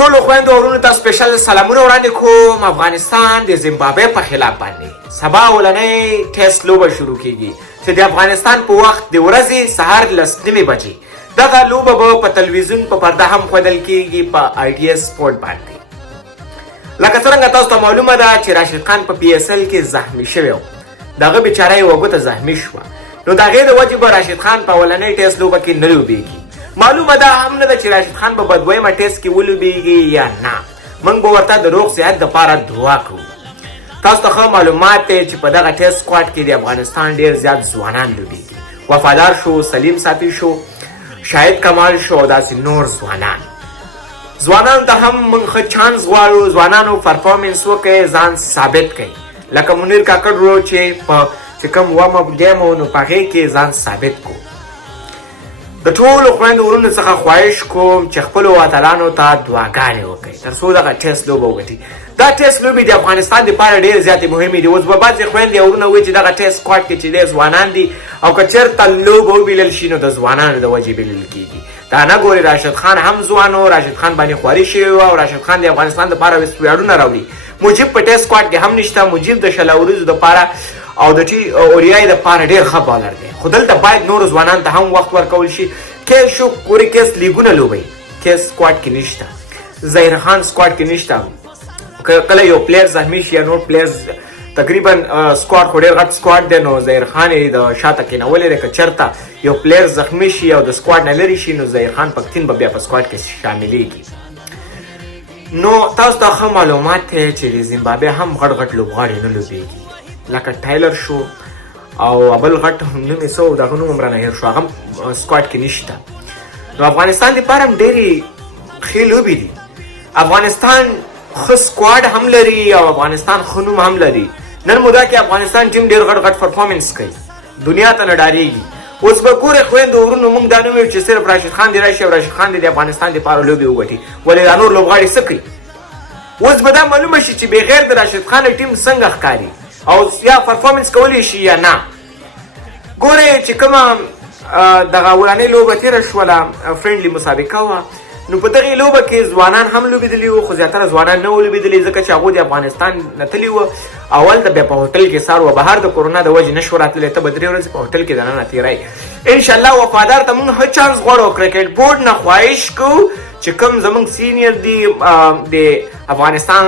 ټولو خویندو او ورونو ته سپیشل سلامونه وړاندې کوم. افغانستان د زیمبابوې په خلاف باندې سبا اولنۍ ټیسټ لوبه شروع کیږي چې د افغانستان په وخت د ورځې سهار 10:30 بجې. دغه لوبه به په تلویزیون په پرده هم ښودل کیږي په آی ټي اس سپورټ باندې. لکه څرنګه تاسو ته معلومه ده چې راشد خان په پی اس ال کې زخمی شوی و. دغه بیچاره یې وګوته زخمی شوه، نو د هغې د وجې به راشد خان په اولنۍ ټیسټ لوبه کې نه لوبېږي. معلومه ده هم نه ده چې راشد خان به دویمه ټیسټ کې ولوبېږي یا نه. موږ به ورته د روغ صحت دپاره دعا کوو. تاسو ته ښه معلومات دی چې په دغه ټیسټ سکواډ کې د افغانستان ډېر زیات ځوانان لوبېږي. وفادار شو، سلیم صافي شو، شاهد کمال شو او داسې نور ځوانانو ته هم موږ ښه چانس غواړو. ځوانانو پرفارمنس وکړئ، ځان ثابت کړئ. لکه منیر کاکړ ورو چې کوم وارم ګیم و نو په هغې کې ځان ثابت کړو. د ټولو خویندو ورونو څخه خواهش کوم چې خپلو وطنانو ته دعاګانې وکړئ تر څو دغه ټیسټ لوبه وګټي. دا ټیسټ لوبې د افغانستان دپاره ډېرې زیاتې مهمې دي. اوس به بعضې خویندې او ورونه وایي چې دغه ټیسټ سکواډ کې چې دی ځوانان دي او که چېرته لوبه وبیلل شي نو د ځوانانو د وجې بلل کېږي. دا نه ګورې راشد خان هم ځوان و، راشد خان باندې خواري شوې وه او راشد خان د افغانستان دپاره ویاړونه راوړي. مجیب په ټیسټ سکواډ کې هم نشته. مجیب د شل اوریزو دپاره او د ټي اوریای دپاره ډېر ښه بالر دی، خو دلته باید نورو ځوانانو ته هم وخت ورکول شي. کیس شو کوري کیس لیګونه لوبوي، کیس سکواډ کې نشته. ظاهر خان سکواډ کې نشته. کله یو پلیر زخمی شي یا نور پلیرز تقریبا سکواډ خو ډېر غټ سکواډ دی، نو ظاهر خان یې د شاته کېنولی دی. که چېرته یو پلیر زخمی شي او د سکواډ نه لرې شي نو ظاهر خان پښتین به بیا په سکواډ کې شاملېږي. نو تاسو ته ښه معلومات دی چې د زیمبابوې هم غټ غټ لوبغاړي نه لوبېږي، لکه ټایلر شو او بل غټ نوم یې څه و دغه نوم هم رانه هېر شو، هغه هم سکواډ کې نشته. نو افغانستان دپاره هم ډېرې ښې لوبې دي. افغانستان ښه سکواډ هم لري او افغانستان ښه نوم هم لري. نن موده کې افغانستان ټیم ډېر غټ غټ پرفارمنس کوي، دنیا ته نه ډارېږي. اوس به ګورې خویندو ورونو موږ دا نه وایو چې صرف راشد خان دې راشي او راشد خان دې د افغانستان دپاره لوبې وګټي، ولې دا نور لوبغاړي څه کوي. اوس به دا معلومه شي چې بغیر د راشد خان ټیم څنګه ښکاري او یا پرفارمنس کولی شي یا نه. ګورې چې کومه دغه اولنۍ لوبه تېره شوله فرینډلي مسابقه وه، نو په دغې لوبه کې ځوانان هم لوبېدلي وو، خو زیاتره ځوانان نه وو لوبېدلي ځکه چې هغوی د افغانستان نه تللي وو. اول د بیا په هوټل کې سار وه، بهر د کورونا د وجې نه شو راتللی. ته به 3 ورځې په هوټل کې دننه تېری. انشاءالله وفادار ته موږ ښه چانس غواړو. کرکټ بورډ نه خواهش کوو چې کوم زموږ سینیر دي د افغانستان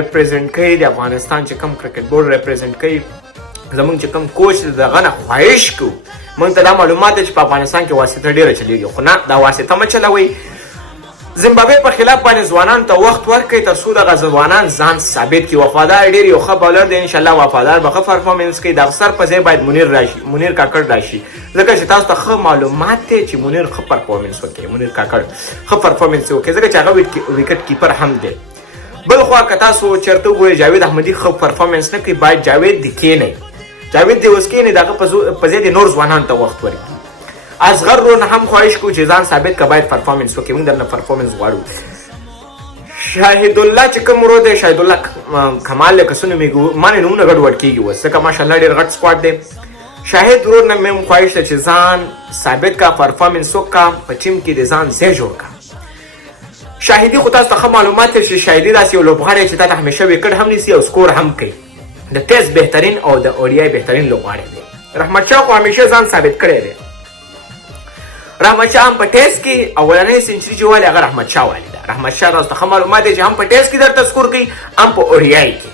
ریپرزینټ کوي، د افغانستان چې کوم کرکټ بورډ ریپرزینټ کوي، زموږ چې کوم کوچ دی دغه نه خواهش کوو. موږ ته دا معلومات دی چې په افغانستان کې واسطه ډېره چلېږي، خو نه دا واسطه مه چلوئ. زیمبابوې په خلاف باندې ځوانانو ته وخت ورکړئ تر څو دغه ځوانان ځان ثابت کړي. وفادار ډېر یو ښه بالر دی، انشاءالله وفادار به ښه پرفارمنس کوي. د افسر په ځای باید منیر کاکړ راشي، ځکه چې تاسو ته ښه معلومات دی چې منیر ښه پرفارمنس وکړي. منیر کاکړ ښه پرفارمنس وکړي ځکه چې هغه ویکټ کیپر هم دی. بل خوا که تاسو چېرته وګورئ جاوید احمدي ښه پرفارمنس نه کوي، باید جاوید دې کښېنئ. جاوید دې اوس کښېنئ، د هغه په ځای دې نور ځوانانو ته وخت ورکړي. اصغر رونه هم خواهش کوو چې ځان ثابت که باید پرفارمنس وکړي. موږ درنه پرفارمنس غواړو. شاهد الله چې کوم ورو دی، شاهد الله کمال دی، که څه نومېږي ما نه نومونه ګډوډ کېږي اوس ځکه ماشاءالله ډېر غټ سکواډ دی. شاهد ورور نه مې خواهش ده چې ځان ثابت که، پرفارمنس وکړه، په ټیم کې د ځان ځای جوړ کړه. شاهدي خو تاسو ته ښه معلومات دی چې شاهدي داسې یو لوبغاړی چې تا ته همیشه ویکټ هم نیسي او سکور هم کوي. د ټیسټ بهترین او د اوډیای بهترین لوبغاړی دی. رحمت شاه خو همیشه ځان ثابت کړی دی. رحمت شاه هم په ټیسټ کې اولنۍ سنچري چې والي هغه رحمت شاه والي ده. رحمت شاه تاسو ته ښه معلومات دی چې هم په ټیسټ کې درته سکور کوي، هم په اوډیای کې.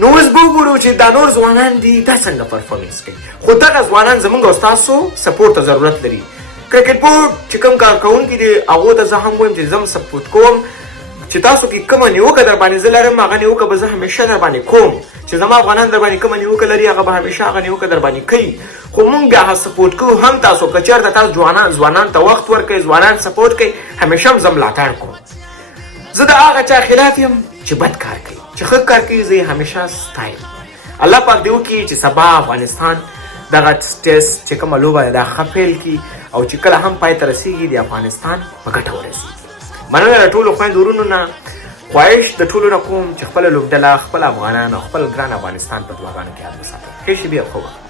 نو اوس به وګورو چې دا نور ځوانان دي دا څنګه پرفارمنس کوي. خو دغه ځوانان زموږ او ستاسو سپورټ ته ضرورت لري. کرکټ بورډ چې کوم کارکوونکي دي هغو ته زه هم وایم چې زه هم سپورټ کوم چې تاسو کې کومه نیوکه در باندې زه لرم، هغه نیوکه به زه همیشه در باندې کوم. چې زما افغانان در باندې کومه نیوکه لري هغه به همیشه هغه نیوکه در باندې کوي. خو مونږ بیا هغه سپورټ کوو هم تاسو. که چېرته تاسو ځوانان ته وخت ورکوئ، ځوانان سپورټ کوئ، همیشه هم زه ملاتړ کوم. زه د هغه چا خلاف یم چې بد کار کوي، چې ښه کار کوي زه یې همیشه ستایم. الله پاک دې وکړي چې سبا افغانستان دغه ټیسټ چې کومه لوبه ده دا ښه پیل کړي او چې کله هم پای ته رسېږي د افغانستان په ګټه ورسېږي. مننه د ټولو خویندو ورونو نه. خواهش د ټولو نه کوم چې خپله لوبډله، خپل افغانان او خپل ګران افغانستان په دعاګانو کې یاد وساتئ. ښې شېبې او ښه وخت.